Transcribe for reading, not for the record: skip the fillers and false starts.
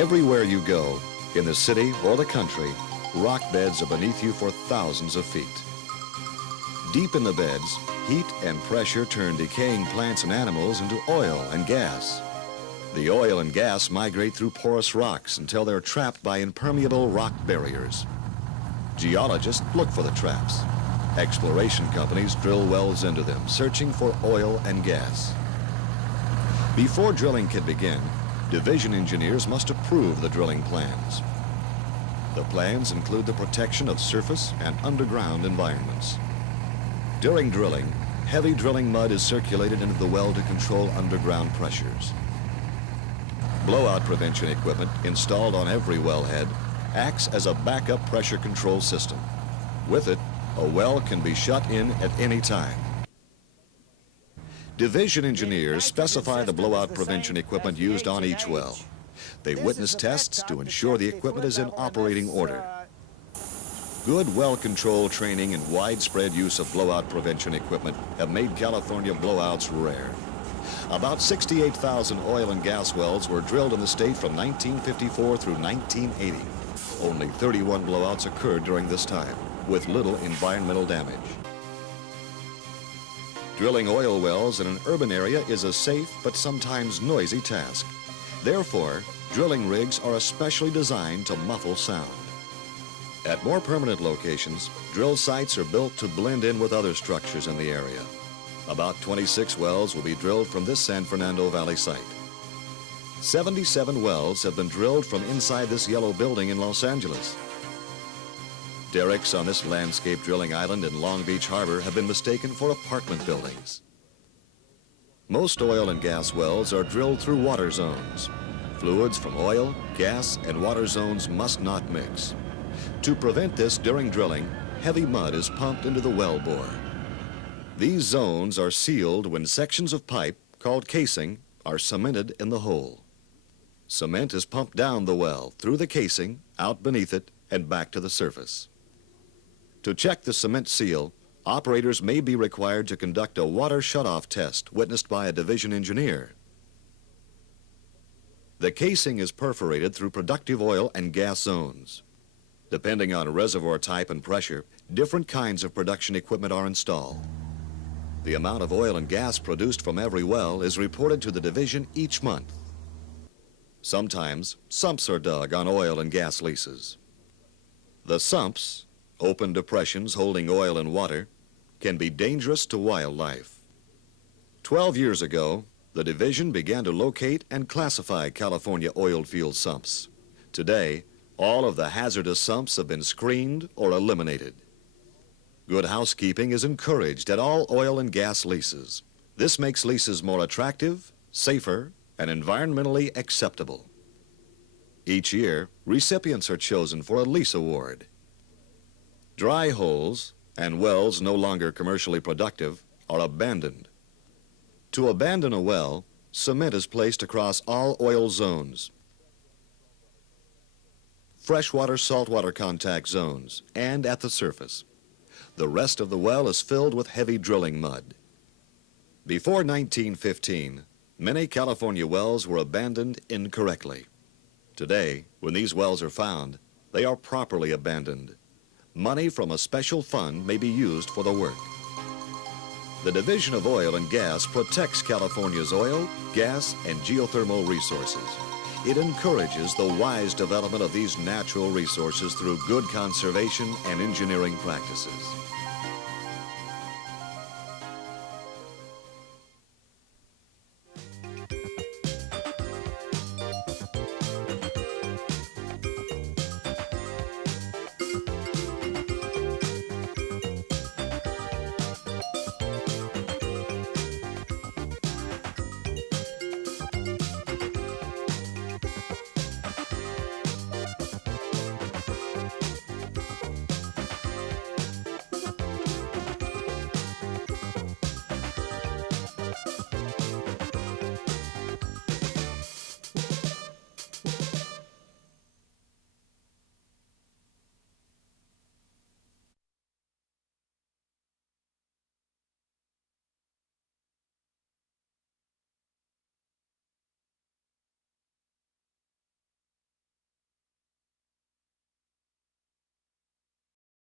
Everywhere you go, in the city or the country, rock beds are beneath you for thousands of feet. Deep in the beds, heat and pressure turn decaying plants and animals into oil and gas. The oil and gas migrate through porous rocks until they're trapped by impermeable rock barriers. Geologists look for the traps. Exploration companies drill wells into them, searching for oil and gas. Before drilling can begin, division engineers must approve the drilling plans. The plans include the protection of surface and underground environments. During drilling, heavy drilling mud is circulated into the well to control underground pressures. Blowout prevention equipment installed on every wellhead acts as a backup pressure control system. With it, a well can be shut in at any time. Division engineers specify the blowout prevention equipment used on each well. They witness tests to ensure the equipment is in operating order. Good well control training and widespread use of blowout prevention equipment have made California blowouts rare. About 68,000 oil and gas wells were drilled in the state from 1954 through 1980. Only 31 blowouts occurred during this time, with little environmental damage. Drilling oil wells in an urban area is a safe but sometimes noisy task. Therefore, drilling rigs are especially designed to muffle sound. At more permanent locations, drill sites are built to blend in with other structures in the area. About 26 wells will be drilled from this San Fernando Valley site. 77 wells have been drilled from inside this yellow building in Los Angeles. Derricks on this landscape drilling island in Long Beach Harbor have been mistaken for apartment buildings. Most oil and gas wells are drilled through water zones. Fluids from oil, gas, and water zones must not mix. To prevent this during drilling, heavy mud is pumped into the well bore. These zones are sealed when sections of pipe, called casing, are cemented in the hole. Cement is pumped down the well, through the casing, out beneath it, and back to the surface. To check the cement seal, operators may be required to conduct a water shutoff test witnessed by a division engineer. The casing is perforated through productive oil and gas zones. Depending on reservoir type and pressure, different kinds of production equipment are installed. The amount of oil and gas produced from every well is reported to the division each month. Sometimes, sumps are dug on oil and gas leases. The sumps, open depressions holding oil and water, can be dangerous to wildlife. 12 years ago, the division began to locate and classify California oil field sumps. Today, all of the hazardous sumps have been screened or eliminated. Good housekeeping is encouraged at all oil and gas leases. This makes leases more attractive, safer, and environmentally acceptable. Each year, recipients are chosen for a lease award. Dry holes and wells no longer commercially productive are abandoned. To abandon a well, cement is placed across all oil zones, freshwater, saltwater contact zones, and at the surface. The rest of the well is filled with heavy drilling mud. Before 1915, many California wells were abandoned incorrectly. Today, when these wells are found, they are properly abandoned. Money from a special fund may be used for the work. The Division of Oil and Gas protects California's oil, gas, and geothermal resources. It encourages the wise development of these natural resources through good conservation and engineering practices.